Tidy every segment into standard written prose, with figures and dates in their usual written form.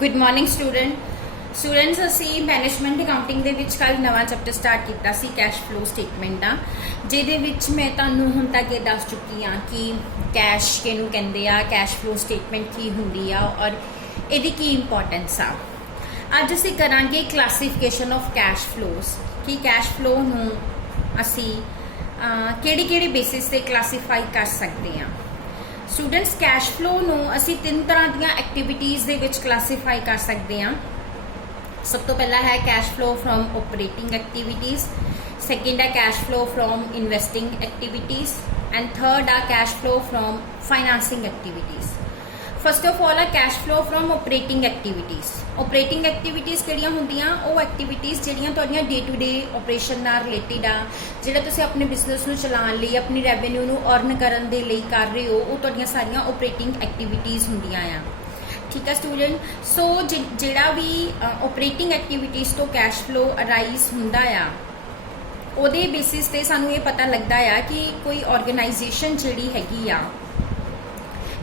Good morning students ਅਸੀਂ management accounting ਦੇ ਵਿੱਚ ਕੱਲ ਨਵਾਂ ਚੈਪਟਰ ਸਟਾਰਟ ਕੀਤਾ ਸੀ ਕੈਸ਼ ਫਲੋ ਸਟੇਟਮੈਂਟ ਦਾ, ਜਿਹਦੇ ਵਿੱਚ ਮੈਂ ਤੁਹਾਨੂੰ ਹੁਣ ਤੱਕ ਇਹ ਦੱਸ ਚੁੱਕੀ ਹਾਂ ਕਿ ਕੈਸ਼ ਕਿਹਨੂੰ ਕਹਿੰਦੇ ਆ, ਕੈਸ਼ ਫਲੋ ਸਟੇਟਮੈਂਟ ਕੀ ਹੁੰਦੀ ਆ ਔਰ ਇਹਦੀ ਕੀ ਇੰਪੋਰਟੈਂਸ ਆ। ਅੱਜ ਅਸੀਂ ਕਰਾਂਗੇ ਕਲਾਸੀਫਿਕੇਸ਼ਨ ਆਫ ਕੈਸ਼ ਫਲੋਸ ਕਿ ਕੈਸ਼ ਫਲੋ ਨੂੰ ਅਸੀਂ ਕਿਹੜੀ ਬੇਸਿਸ ਤੇ ਕਲਾਸੀਫਾਈ ਕਰ ਸਕਦੇ ਹਾਂ। स्टूडेंट्स कैश फ्लो ਨੂੰ ਅਸੀਂ ਤਿੰਨ ਤਰ੍ਹਾਂ ਦੀਆਂ ਐਕਟੀਵਿਟੀਜ਼ ਦੇ ਵਿੱਚ ਕਲਾਸੀਫਾਈ ਕਰ ਸਕਦੇ ਹਾਂ। ਸਭ ਤੋਂ ਪਹਿਲਾ ਹੈ cash flow from operating activities, second ਹੈ cash flow from investing activities and third ਹੈ cash flow from financing activities. First of all है cash flow from operating activities. Operating activities किहड़ियां हुंदियां, वो एक्टिविटीज़ जिहड़ियां तुहाडियां डे टू डे ऑपरेशन नाल related आ, जिहड़ा तुसीं अपने बिजनेस नूं चलाउण लई, अपनी रेवेन्यू नूं अर्न करन दे लई कर रहे हो, वो तुहाडियां सारियां ऑपरेटिंग एक्टिविटीज़ हुंदियां आ। ठीक है स्टूडेंट। सो जिहड़ा भी ऑपरेटिंग एक्टिविटीज़ तो कैश फ्लो अराइज हुंदा आ, ਉਹਦੇ बेसिस ते सानूं ये पता लगदा आ कि कोई ऑर्गेनाइजेशन जिहड़ी हैगी आ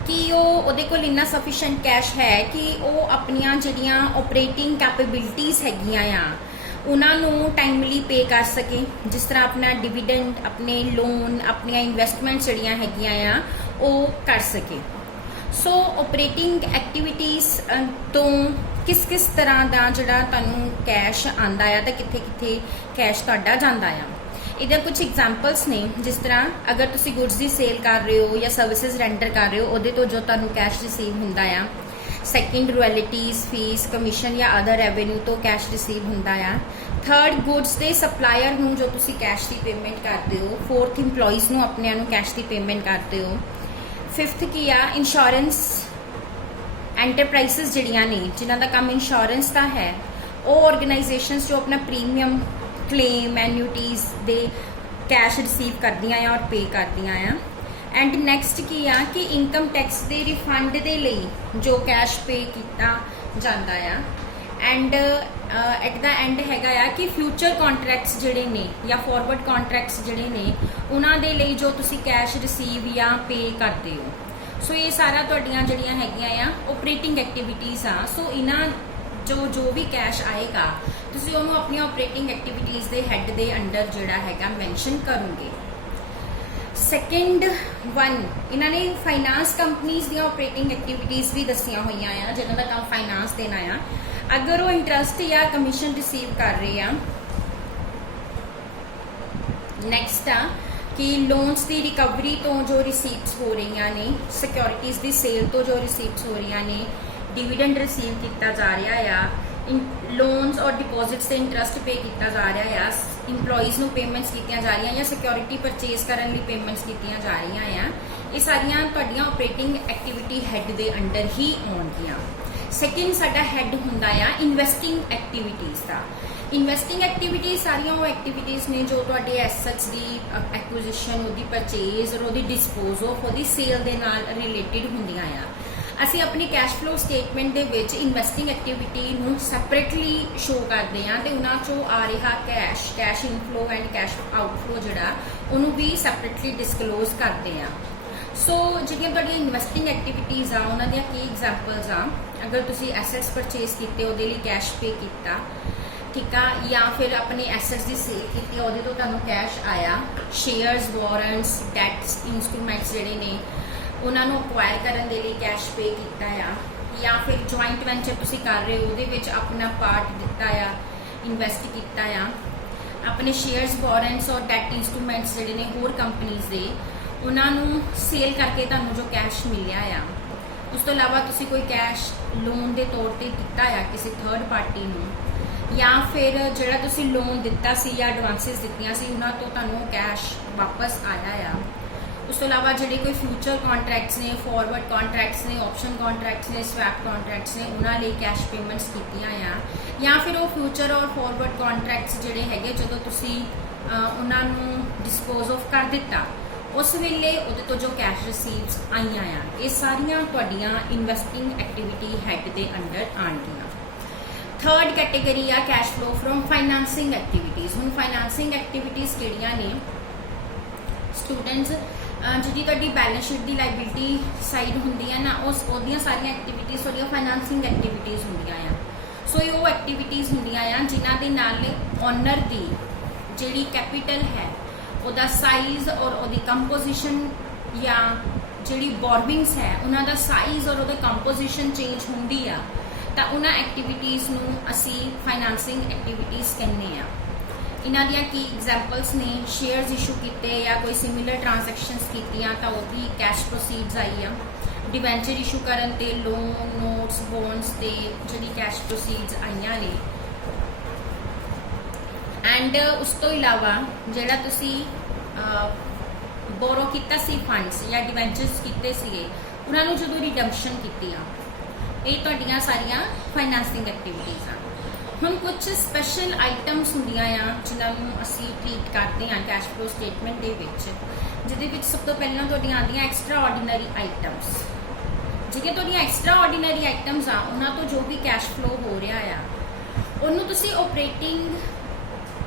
कि ਉਹਦੇ ਕੋਲ ਇੰਨਾ ਸਫੀਸ਼ੀਐਂਟ ਕੈਸ਼ ਹੈ ਕਿ ਉਹ ਆਪਣੀਆਂ ਜਿਹੜੀਆਂ ਆਪਰੇਟਿੰਗ ਕੈਪੇਬਿਲਿਟੀਜ਼ ਹੈਗੀਆਂ ਆ ਉਹਨਾਂ ਨੂੰ ਟਾਈਮਲੀ ਪੇ ਕਰ ਸਕੇ, ਜਿਸ ਤਰ੍ਹਾਂ ਆਪਣਾ ਡਿਵੀਡੈਂਡ, ਆਪਣੇ ਲੋਨ, ਆਪਣੀਆਂ ਇਨਵੈਸਟਮੈਂਟਸ ਜਿਹੜੀਆਂ ਹੈਗੀਆਂ ਆ ਉਹ ਕਰ ਸਕੇ। ਸੋ ਆਪਰੇਟਿੰਗ ਐਕਟੀਵਿਟੀਜ਼ ਤੋਂ ਕਿਸ ਤਰ੍ਹਾਂ ਦਾ ਜਿਹੜਾ ਤੁਹਾਨੂੰ ਕੈਸ਼ ਆਂਦਾ ਆ ਤੇ ਕਿੱਥੇ ਕੈਸ਼ ਤੁਹਾਡਾ ਜਾਂਦਾ ਆ। ਇਹਦੇ ਕੁਝ ਐਗਜ਼ਾਮਪਲਸ ਨੇ, ਜਿਸ ਤਰ੍ਹਾਂ ਅਗਰ ਤੁਸੀਂ ਗੁੱਡਸ ਦੀ ਸੇਲ ਕਰ ਰਹੇ ਹੋ ਜਾਂ ਸਰਵਿਸਿਜ਼ ਰੈਂਡਰ ਕਰ ਰਹੇ ਹੋ, ਉਹਦੇ ਤੋਂ ਜੋ ਤੁਹਾਨੂੰ ਕੈਸ਼ ਰਿਸੀਵ ਹੁੰਦਾ ਆ। ਸੈਕਿੰਡ ਰਾਇਲਟੀਜ਼, ਫੀਸ, ਕਮਿਸ਼ਨ ਜਾਂ ਅਦਰ ਰੈਵਨਿਊ ਤੋਂ ਕੈਸ਼ ਰਿਸੀਵ ਹੁੰਦਾ ਆ। ਥਰਡ ਗੁੱਡਸ ਦੇ ਸਪਲਾਇਰ ਨੂੰ ਜੋ ਤੁਸੀਂ ਕੈਸ਼ ਦੀ ਪੇਮੈਂਟ ਕਰਦੇ ਹੋ। ਫੋਰਥ ਇੰਪਲੋਈਜ਼ ਨੂੰ ਆਪਣਿਆਂ ਨੂੰ ਕੈਸ਼ ਦੀ ਪੇਮੈਂਟ ਕਰਦੇ ਹੋ। ਫਿਫਥ ਕੀ ਆ, ਇੰਸ਼ੋਰੈਂਸ ਐਂਟਰਪ੍ਰਾਈਜ਼ਸ ਜਿਹੜੀਆਂ ਨੇ ਜਿਨ੍ਹਾਂ ਦਾ ਕੰਮ ਇੰਸ਼ੋਰੈਂਸ ਦਾ ਹੈ, ਉਹ ਆਰਗੇਨਾਈਜੇਸ਼ਨਸ ਜੋ ਆਪਣਾ ਪ੍ਰੀਮੀਅਮ, क्लेम, एन्यूटीज़ दे कैश रिसीव करदियां और पे करदियां आ। एंड नैक्सट की आ कि इनकम टैक्स दे रिफंड दे लई जो कैश पे किया जाता आ। एंड एट द एंड हैगा आ कि फ्यूचर कॉन्ट्रैक्ट्स जिहड़े ने या फॉरवर्ड कॉन्ट्रैक्ट्स जिहड़े ने उन्हां दे लई जो तुसी कैश रिसीव या पे करते हो। सो ये सारा तुहाडियां जिहड़ियां हैगियां आ ऑपरेटिंग एक्टिविटीज़ आ। सो इन्हां जो भी कैश आएगा तुसी ਉਹਨੂੰ ਆਪਣੀ ਆਪਰੇਟਿੰਗ ਐਕਟੀਵਿਟੀਜ਼ ਦੇ ਹੈਡ ਦੇ ਅੰਡਰ ਜਿਹੜਾ ਹੈਗਾ ਮੈਂਸ਼ਨ ਕਰੋਗੇ। ਸੈਕਿੰਡ ਵਨ, ਇਹਨਾਂ ਨੇ ਫਾਈਨਾਂਸ ਕੰਪਨੀਜ਼ ਦੀਆਂ ਆਪਰੇਟਿੰਗ ਐਕਟੀਵਿਟੀਜ਼ ਵੀ ਦੱਸੀਆਂ ਹੋਈਆਂ ਆ, ਜਿਹਨਾਂ ਦਾ ਕੰਮ ਫਾਈਨਾਂਸ ਦੇਣਾ ਆ। ਅਗਰ ਉਹ ਇੰਟਰਸਟ ਜਾਂ ਕਮਿਸ਼ਨ ਰਿਸੀਵ ਕਰ ਰਹੇ ਆ। ਨੈਕਸਟ ਆ ਕਿ ਲੋਨਸ ਦੀ ਰਿਕਵਰੀ ਤੋਂ ਜੋ ਰਿਸੀਪਟਸ ਹੋ ਰਹੀਆਂ ਨੇ, ਸਿਕਿਉਰਿਟੀਜ਼ ਦੀ ਸੇਲ ਤੋਂ ਜੋ ਰਿਸੀਪਟਸ ਹੋ ਰਹੀਆਂ ਨੇ, डिविडेंड रिसीव किया जा रहा है, लोन्स और डिपॉजिट्स से इंटरस्ट पे किया जा रहा है, इंप्लॉइज़ नूं पेमेंट्स की जा रही या सिक्योरिटी परचेज करने लई पेमेंट्स की जा रही हैं। ये सारियां तुहाडियां ऑपरेटिंग एक्टिविटी हैड दे अंडर ही आउणगियां। सैकेंड साडा हैड हुंदा आ इन्वेस्टिंग एक्टिविटीज़ दा। इन्वेस्टिंग एक्टिविटीज़ सारियां वो एक्टिविटीज़ ने जो तुहाडे एसेट्स दी एक्विजिशन, उहदी परचेज और उहदी डिस्पोज ऑफ, उहदी सेल दे नाल रिलेटेड हुंदियां आ। ਅਸੀਂ ਆਪਣੀ ਕੈਸ਼ ਫਲੋ ਸਟੇਟਮੈਂਟ ਦੇ ਵਿੱਚ ਇਨਵੈਸਟਿੰਗ ਐਕਟੀਵਿਟੀ ਨੂੰ ਸੈਪਰੇਟਲੀ ਸ਼ੋ ਕਰਦੇ ਹਾਂ ਤੇ ਉਹਨਾਂ ਚੋਂ ਆ ਰਿਹਾ cash inflow and cash outflow ਜਿਹੜਾ ਉਹਨੂੰ ਵੀ ਸੈਪਰੇਟਲੀ ਡਿਸਕਲੋਜ਼ ਕਰਦੇ ਹਾਂ। ਸੋ ਜਿਹੜੀਆਂ ਤੁਹਾਡੀਆਂ ਇਨਵੈਸਟਿੰਗ ਐਕਟੀਵਿਟੀਜ਼ ਆ ਉਹਨਾਂ ਦੀਆਂ ਕੀ ਐਗਜ਼ਾਮਪਲਸ ਆ। ਅਗਰ ਤੁਸੀਂ ਐਸੈਟਸ ਪਰਚੇਸ ਕੀਤੇ, ਉਹਦੇ ਲਈ ਕੈਸ਼ ਪੇ ਕੀਤਾ, ਠੀਕ ਆ, ਜਾਂ ਫਿਰ ਆਪਣੇ ਐਸੈਟਸ ਦੀ ਸੇਲ ਕੀਤੀ, ਉਹਦੇ ਤੋਂ ਤੁਹਾਨੂੰ ਕੈਸ਼ ਆਇਆ। ਸ਼ੇਅਰਸ, ਵਾਰੰਟਸ, ਡੈਟਸ, ਇੰਸਟਰੂਮੈਂਟਸ ਜਿਹੜੇ ਨੇ ਉਹਨਾਂ ਨੂੰ ਅਕਵਾਇਰ ਕਰਨ ਦੇ ਲਈ ਕੈਸ਼ ਪੇ ਕੀਤਾ ਆ। ਜਾਂ ਫਿਰ ਜੁਆਇੰਟ ਵੈਂਚਰ ਤੁਸੀਂ ਕਰ ਰਹੇ ਹੋ, ਉਹਦੇ ਵਿੱਚ ਆਪਣਾ ਪਾਰਟ ਦਿੱਤਾ ਆ, ਇਨਵੈਸਟ ਕੀਤਾ ਆ। ਆਪਣੇ ਸ਼ੇਅਰਸ, ਵਾਰੰਟਸ ਔਰ ਡੈਟ ਇੰਸਟਰੂਮੈਂਟਸ ਜਿਹੜੇ ਨੇ ਹੋਰ ਕੰਪਨੀਜ਼ ਦੇ, ਉਹਨਾਂ ਨੂੰ ਸੇਲ ਕਰਕੇ ਤੁਹਾਨੂੰ ਜੋ ਕੈਸ਼ ਮਿਲਿਆ ਆ। ਉਸ ਤੋਂ ਇਲਾਵਾ ਤੁਸੀਂ ਕੋਈ ਕੈਸ਼ ਲੋਨ ਦੇ ਤੌਰ ਤੇ ਦਿੱਤਾ ਆ ਕਿਸੇ ਥਰਡ ਪਾਰਟੀ ਨੂੰ, ਜਾਂ ਫਿਰ ਜਿਹੜਾ ਤੁਸੀਂ ਲੋਨ ਦਿੱਤਾ ਸੀ ਜਾਂ ਐਡਵਾਂਸਿਸ ਦਿੱਤੀਆਂ ਸੀ ਉਹਨਾਂ ਤੋਂ ਤੁਹਾਨੂੰ ਕੈਸ਼ ਵਾਪਸ ਆਇਆ ਆ। ਉਸ ਤੋਂ ਇਲਾਵਾ ਜਿਹੜੇ ਕੋਈ ਫਿਊਚਰ ਕੌਂਟਰੈਕਟਸ ਨੇ, ਫਾਰਵਰਡ ਕੌਂਟਰੈਕਟਸ ਨੇ, ਆਪਸ਼ਨ ਕੌਂਟਰੈਕਟਸ ਨੇ, ਸਵੈਪ ਕੌਂਟਰੈਕਟਸ ਨੇ, ਉਹਨਾਂ ਲਈ ਕੈਸ਼ ਪੇਮੈਂਟਸ ਕੀਤੀਆਂ ਆ। ਜਾਂ ਫਿਰ ਉਹ ਫਿਊਚਰ ਔਰ ਫਾਰਵਰਡ ਕੌਂਟਰੈਕਟਸ ਜਿਹੜੇ ਹੈਗੇ ਜਦੋਂ ਤੁਸੀਂ ਉਹਨਾਂ ਨੂੰ ਡਿਸਪੋਜ਼ ਆਫ ਕਰ ਦਿੱਤਾ, ਉਸ ਵੇਲੇ ਉਹਦੇ ਤੋਂ ਜੋ ਕੈਸ਼ ਰਿਸੀਵਸ ਆਈਆਂ ਆ, ਇਹ ਸਾਰੀਆਂ ਤੁਹਾਡੀਆਂ ਇਨਵੈਸਟਿੰਗ ਐਕਟੀਵਿਟੀ ਹੈਡ ਦੇ ਅੰਡਰ ਆਉਣਗੀਆਂ। ਥਰਡ ਕੈਟੇਗਰੀ ਆ cash flow from financing activities. ਹੁਣ ਫਾਈਨਾਂਸਿੰਗ ਐਕਟੀਵਿਟੀਜ਼ ਕਿਹੜੀਆਂ ਨੇ ਸਟੂਡੈਂਟਸ? ਜਿਹੜੀ ਤੁਹਾਡੀ ਬੈਲੈਂਸ ਸ਼ੀਟ ਦੀ ਲਾਇਬਿਲਿਟੀ ਸਾਈਡ ਹੁੰਦੀ ਆ ਨਾ ਉਹਦੀਆਂ ਸਾਰੀਆਂ ਐਕਟੀਵਿਟੀਜ਼ ਤੁਹਾਡੀਆਂ ਫਾਈਨਾਂਸਿੰਗ ਐਕਟੀਵਿਟੀਜ਼ ਹੁੰਦੀਆਂ ਆ। ਸੋ ਇਹ ਉਹ ਐਕਟੀਵਿਟੀਜ਼ ਹੁੰਦੀਆਂ ਆ ਜਿਨ੍ਹਾਂ ਦੇ ਨਾਲ ਓਨਰ ਦੀ ਜਿਹੜੀ ਕੈਪੀਟਲ ਹੈ ਉਹਦਾ ਸਾਈਜ਼ ਔਰ ਉਹਦੀ ਕੰਪੋਜੀਸ਼ਨ ਜਾਂ ਜਿਹੜੀ ਬੋਰਵਿੰਗਸ ਹੈ ਉਹਨਾਂ ਦਾ ਸਾਈਜ਼ ਔਰ ਉਹਦਾ ਕੰਪੋਜੀਸ਼ਨ ਚੇਂਜ ਹੁੰਦੀ ਆ ਤਾਂ ਉਹਨਾਂ ਐਕਟੀਵਿਟੀਜ਼ ਨੂੰ ਅਸੀਂ ਫਾਈਨਾਂਸਿੰਗ ਐਕਟੀਵਿਟੀਜ਼ ਕਹਿੰਦੇ ਆ। ਇਹਨਾਂ ਦੀਆਂ ਕੀ ਐਗਜ਼ਾਮਪਲਸ ਨੇ, ਸ਼ੇਅਰਸ ਇਸ਼ੂ ਕੀਤੇ ਜਾਂ ਕੋਈ ਸਿਮਿਲਰ ਟ੍ਰਾਂਜੈਕਸ਼ਨਸ ਕੀਤੀਆਂ ਤਾਂ ਉਹਦੀ ਕੈਸ਼ ਪ੍ਰੋਸੀਡਸ ਆਈ ਆ। ਡਿਵੈਂਚਰ ਇਸ਼ੂ ਕਰਨ ਤੇ ਲੋਨ, ਨੋਟਸ, ਬੌਂਡਸ ਤੇ ਜਿਹੜੀ ਕੈਸ਼ ਪ੍ਰੋਸੀਡਸ ਆਈਆਂ ਨੇ। ਐਂਡ ਉਸ ਤੋਂ ਇਲਾਵਾ ਜਿਹੜਾ ਤੁਸੀਂ ਬੋਰੋ ਕੀਤਾ ਸੀ ਫੰਡਸ ਜਾਂ ਡਿਵੈਂਚਰਸ ਕੀਤੇ ਸੀਗੇ ਉਹਨਾਂ ਨੂੰ ਜਦੋਂ ਰਿਡੰਪਸ਼ਨ ਕੀਤੀ ਆ, ਇਹ ਤੁਹਾਡੀਆਂ ਸਾਰੀਆਂ ਫਾਈਨਾਂਸਿੰਗ ਐਕਟੀਵਿਟੀਜ਼ ਆ। ਹੁਣ ਕੁਝ ਸਪੈਸ਼ਲ ਆਈਟਮਸ ਹੁੰਦੀਆਂ ਆ ਜਿਨ੍ਹਾਂ ਨੂੰ ਅਸੀਂ ਟ੍ਰੀਟ ਕਰਦੇ ਹਾਂ ਕੈਸ਼ ਫਲੋ ਸਟੇਟਮੈਂਟ ਦੇ ਵਿੱਚ, ਜਿਹਦੇ ਵਿੱਚ ਸਭ ਤੋਂ ਪਹਿਲਾਂ ਤੁਹਾਡੀਆਂ ਆਉਂਦੀਆਂ ਐਕਸਟਰਾ ਆਰਡੀਨਰੀ ਆਈਟਮਸ। ਜਿਹੜੀਆਂ ਤੁਹਾਡੀਆਂ ਐਕਸਟਰਾ ਆਰਡੀਨਰੀ ਆਈਟਮਸ ਆ ਉਹਨਾਂ ਤੋਂ ਜੋ ਵੀ ਕੈਸ਼ ਫਲੋ ਹੋ ਰਿਹਾ ਆ ਉਹਨੂੰ ਤੁਸੀਂ ਆਪਰੇਟਿੰਗ,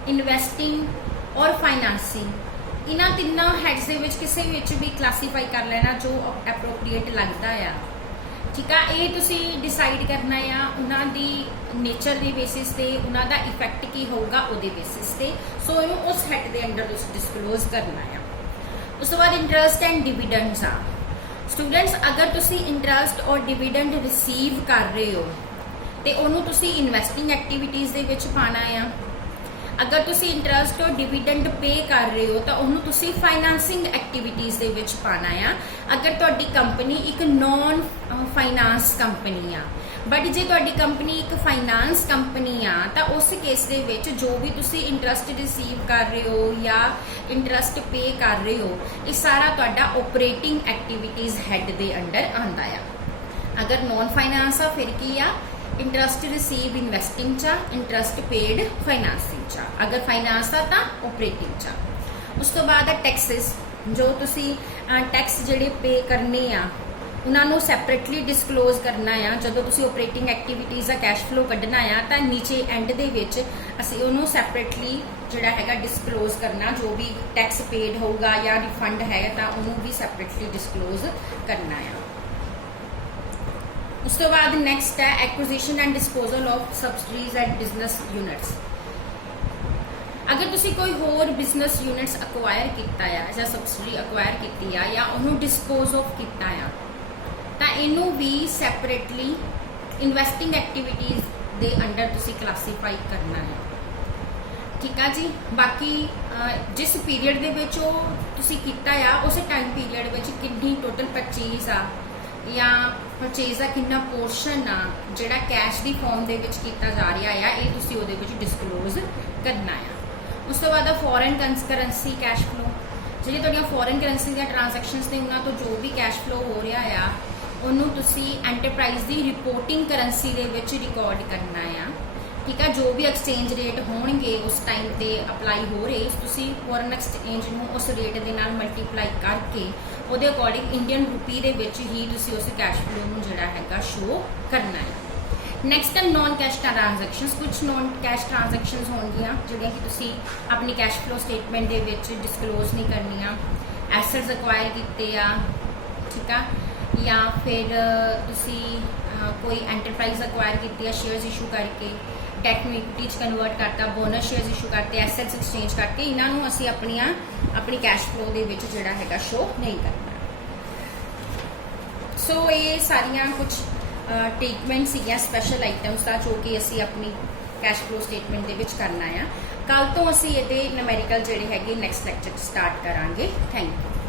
ਇਨਵੈਸਟਿੰਗ ਔਰ ਫਾਈਨਾਂਸਿੰਗ ਇਹਨਾਂ ਤਿੰਨਾਂ ਹੈਡਸ ਦੇ ਵਿੱਚ ਕਿਸੇ ਵਿੱਚ ਵੀ ਕਲਾਸੀਫਾਈ ਕਰ ਲੈਣਾ ਜੋ ਐਪਰੋਪਰੀਏਟ ਲੱਗਦਾ ਆ। ਠੀਕ ਆ, ਇਹ ਤੁਸੀਂ ਡਿਸਾਈਡ ਕਰਨਾ ਆ ਉਹਨਾਂ ਦੀ ਨੇਚਰ ਦੇ ਬੇਸਿਸ ਤੇ, ਉਹਨਾਂ ਦਾ ਇਫੈਕਟ ਕੀ ਹੋਊਗਾ ਉਹਦੇ ਬੇਸਿਸ ਤੇ। ਸੋ ਇਹਨੂੰ ਉਸ ਹੈਡ ਦੇ ਅੰਡਰ ਤੁਸੀਂ ਡਿਸਕਲੋਜ਼ ਕਰਨਾ ਆ। ਉਸ ਤੋਂ ਬਾਅਦ ਇੰਟਰਸਟ ਐਂਡ ਡਿਵੀਡੈਂਡਸ ਆ। ਸਟੂਡੈਂਟਸ, ਅਗਰ ਤੁਸੀਂ ਇੰਟਰਸਟ ਔਰ ਡਿਵੀਡੈਂਡ ਰਿਸੀਵ ਕਰ ਰਹੇ ਹੋ ਤੇ ਉਹਨੂੰ ਤੁਸੀਂ ਇਨਵੈਸਟਿੰਗ ਐਕਟੀਵਿਟੀਜ਼ ਦੇ ਵਿੱਚ ਪਾਣਾ ਆ। ਅਗਰ ਤੁਸੀਂ ਇੰਟਰਸਟ ਔਰ ਡਿਵੀਡੈਂਡ ਪੇ ਕਰ ਰਹੇ ਹੋ ਤਾਂ ਉਹਨੂੰ ਤੁਸੀਂ ਫਾਈਨਾਂਸਿੰਗ ਐਕਟੀਵਿਟੀਜ਼ ਦੇ ਵਿੱਚ ਪਾਣਾ ਆ। ਅਗਰ ਤੁਹਾਡੀ ਕੰਪਨੀ ਇੱਕ ਨੌਨ ਫਾਈਨਾਂਸ ਕੰਪਨੀ ਆ, ਬਟ ਜੇ ਤੁਹਾਡੀ ਕੰਪਨੀ ਇੱਕ ਫਾਈਨਾਂਸ ਕੰਪਨੀ ਆ ਤਾਂ ਉਸ ਕੇਸ ਦੇ ਵਿੱਚ ਜੋ ਵੀ ਤੁਸੀਂ ਇੰਟਰਸਟ ਰਿਸੀਵ ਕਰ ਰਹੇ ਹੋ ਜਾਂ ਇੰਟਰਸਟ ਪੇ ਕਰ ਰਹੇ ਹੋ ਇਹ ਸਾਰਾ ਤੁਹਾਡਾ ਆਪਰੇਟਿੰਗ ਐਕਟੀਵਿਟੀਜ਼ ਹੈਡ ਦੇ ਅੰਡਰ ਆਉਂਦਾ ਆ। ਅਗਰ ਨੌਨ ਫਾਈਨਾਂਸ ਆ ਫਿਰ ਕੀ ਆ, ਇੰਟਰਸਟ ਰਿਸੀਵ ਇਨਵੈਸਟਿੰਗ ਚ, ਇੰਟਰਸਟ ਪੇਡ ਫਾਈਨਾਂਸਿੰਗ ਚ। ਅਗਰ ਫਾਈਨਾਂਸ ਆ ਤਾਂ ਆਪਰੇਟਿੰਗ ਚ। ਉਸ ਤੋਂ ਬਾਅਦ ਟੈਕਸਿਸ, ਜੋ ਤੁਸੀਂ ਟੈਕਸ ਜਿਹੜੇ ਪੇ ਕਰਨੇ ਆ ਉਹਨਾਂ ਨੂੰ ਸੈਪਰੇਟਲੀ ਡਿਸਕਲੋਜ਼ ਕਰਨਾ ਆ। ਜਦੋਂ ਤੁਸੀਂ ਆਪਰੇਟਿੰਗ ਐਕਟੀਵਿਟੀਜ਼ ਦਾ ਕੈਸ਼ ਫਲੋ ਕੱਢਣਾ ਆ ਤਾਂ ਨੀਚੇ ਐਂਡ ਦੇ ਵਿੱਚ ਅਸੀਂ ਉਹਨੂੰ ਸੈਪਰੇਟਲੀ ਜਿਹੜਾ ਹੈਗਾ ਡਿਸਕਲੋਜ਼ ਕਰਨਾ, ਜੋ ਵੀ ਟੈਕਸ ਪੇਡ ਹੋਊਗਾ ਜਾਂ ਰਿਫੰਡ ਹੈ ਤਾਂ ਉਹਨੂੰ ਵੀ ਸੈਪਰੇਟਲੀ ਡਿਸਕਲੋਜ਼ ਕਰਨਾ ਆ। ਉਸ ਤੋਂ ਬਾਅਦ ਨੈਕਸਟ ਹੈ acquisition and disposal of subsidiaries and business units. ਅਗਰ ਤੁਸੀਂ ਕੋਈ ਹੋਰ ਬਿਜ਼ਨਸ ਯੂਨਿਟਸ ਅਕਵਾਇਰ ਕੀਤਾ ਆ ਜਾਂ ਸਬਸਿਡੀ ਅਕਵਾਇਰ ਕੀਤੀ ਆ ਜਾਂ ਉਹਨੂੰ ਡਿਸਪੋਜ਼ ਆਫ ਕੀਤਾ ਆ ਤਾਂ ਇਹਨੂੰ ਵੀ ਸੈਪਰੇਟਲੀ ਇਨਵੈਸਟਿੰਗ ਐਕਟੀਵਿਟੀਜ਼ ਦੇ ਅੰਡਰ ਤੁਸੀਂ ਕਲਾਸੀਫਾਈ ਕਰਨਾ ਹੈ। ਠੀਕ ਆ ਜੀ। ਬਾਕੀ ਜਿਸ ਪੀਰੀਅਡ ਦੇ ਵਿੱਚ ਉਹ ਤੁਸੀਂ ਕੀਤਾ ਆ ਉਸੇ ਟਾਈਮ ਪੀਰੀਅਡ ਵਿੱਚ ਕਿੰਨੀ ਟੋਟਲ ਪਰਚੇਜ਼ ਆ ਜਾਂ ਪਰਚੇਜ਼ ਦਾ ਕਿੰਨਾ ਪੋਰਸ਼ਨ ਆ ਜਿਹੜਾ ਕੈਸ਼ ਦੀ ਫਾਰਮ ਦੇ ਵਿੱਚ ਕੀਤਾ ਜਾ ਰਿਹਾ ਆ, ਇਹ ਤੁਸੀਂ ਉਹਦੇ ਵਿੱਚ ਡਿਸਕਲੋਜ਼ ਕਰਨਾ ਆ। ਉਸ ਤੋਂ ਬਾਅਦ ਫੋਰਨ ਕਰੰਸੀ ਕੈਸ਼ ਫਲੋ, ਜਿਹੜੀ ਤੁਹਾਡੀਆਂ ਫੋਰਨ ਕਰੰਸੀ ਦੀਆਂ ਟ੍ਰਾਂਜੈਕਸ਼ਨਸ ਨੇ ਉਹਨਾਂ ਤੋਂ ਜੋ ਵੀ ਕੈਸ਼ ਫਲੋ ਹੋ ਰਿਹਾ ਆ ਉਹਨੂੰ ਤੁਸੀਂ ਐਂਟਰਪ੍ਰਾਈਜ਼ ਦੀ ਰਿਪੋਰਟਿੰਗ ਕਰੰਸੀ ਦੇ ਵਿੱਚ ਰਿਕਾਰਡ ਕਰਨਾ ਆ। ਠੀਕ ਆ, ਜੋ ਵੀ ਐਕਸਚੇਂਜ ਰੇਟ ਹੋਣਗੇ ਉਸ ਟਾਈਮ ਤੇ ਅਪਲਾਈ ਹੋ ਰਹੇ ਤੁਸੀਂ ਫੋਰਨ ਐਕਸਚੇਂਜ ਨੂੰ ਉਸ ਰੇਟ ਦੇ ਨਾਲ ਮਲਟੀਪਲਾਈ ਕਰਕੇ ਉਹਦੇ ਅਕੋਰਡਿੰਗ ਇੰਡੀਅਨ ਰੁਪੀ ਦੇ ਵਿੱਚ ਹੀ ਤੁਸੀਂ ਉਸ ਕੈਸ਼ ਫਲੋ ਨੂੰ ਜਿਹੜਾ ਹੈਗਾ ਸ਼ੋ ਕਰਨਾ ਹੈ। ਨੈਕਸਟ ਹੈ ਨੌਨ ਕੈਸ਼ ਟ੍ਰਾਂਜੈਕਸ਼ਨਸ। ਕੁਝ ਨੌਨ ਕੈਸ਼ ਟ੍ਰਾਂਜੈਕਸ਼ਨਸ ਹੋਣਗੀਆਂ ਜਿਹੜੀਆਂ ਕਿ ਤੁਸੀਂ ਆਪਣੀ ਕੈਸ਼ ਫਲੋ ਸਟੇਟਮੈਂਟ ਦੇ ਵਿੱਚ ਡਿਸਕਲੋਜ਼ ਨਹੀਂ ਕਰਨੀਆਂ। ਐਸੈਟਸ ਅਕਵਾਇਰ ਕੀਤੇ ਆ, ਠੀਕ ਆ, ਜਾਂ ਫਿਰ ਤੁਸੀਂ ਕੋਈ ਐਂਟਰਪ੍ਰਾਈਜ਼ ਅਕਵਾਇਰ ਕੀਤੀ ਆ ਸ਼ੇਅਰਸ ਇਸ਼ੂ ਕਰਕੇ, ਡੈਟ ਨੂੰ ਇਕੁਇਟੀ 'ਚ ਕਨਵਰਟ ਕਰਤਾ, ਬੋਨਸ ਸ਼ੇਅਰਸ ਇਸ਼ੂ ਕਰਤੇ, ਐਸੈਟਸ ਐਕਸਚੇਂਜ ਕਰਕੇ, ਇਹਨਾਂ ਨੂੰ ਅਸੀਂ ਆਪਣੀ ਕੈਸ਼ ਫਲੋ ਦੇ ਵਿੱਚ ਜਿਹੜਾ ਹੈਗਾ ਸ਼ੋ ਨਹੀਂ ਕਰਨਾ। ਸੋ ਇਹ ਸਾਰੀਆਂ ਕੁਝ ਟ੍ਰੀਟਮੈਂਟ ਸੀਗੀਆਂ ਸਪੈਸ਼ਲ ਆਈਟਮਸ ਦਾ ਜੋ ਕਿ ਅਸੀਂ ਆਪਣੀ ਕੈਸ਼ ਫਲੋ ਸਟੇਟਮੈਂਟ ਦੇ ਵਿੱਚ ਕਰਨਾ ਆ। ਕੱਲ ਤੋਂ ਅਸੀਂ ਇਹਦੇ ਨਿਊਮੈਰੀਕਲ ਜਿਹੜੇ ਹੈਗੇ ਨੈਕਸਟ ਲੈਕਚਰ ਸਟਾਰਟ ਕਰਾਂਗੇ। Thank you.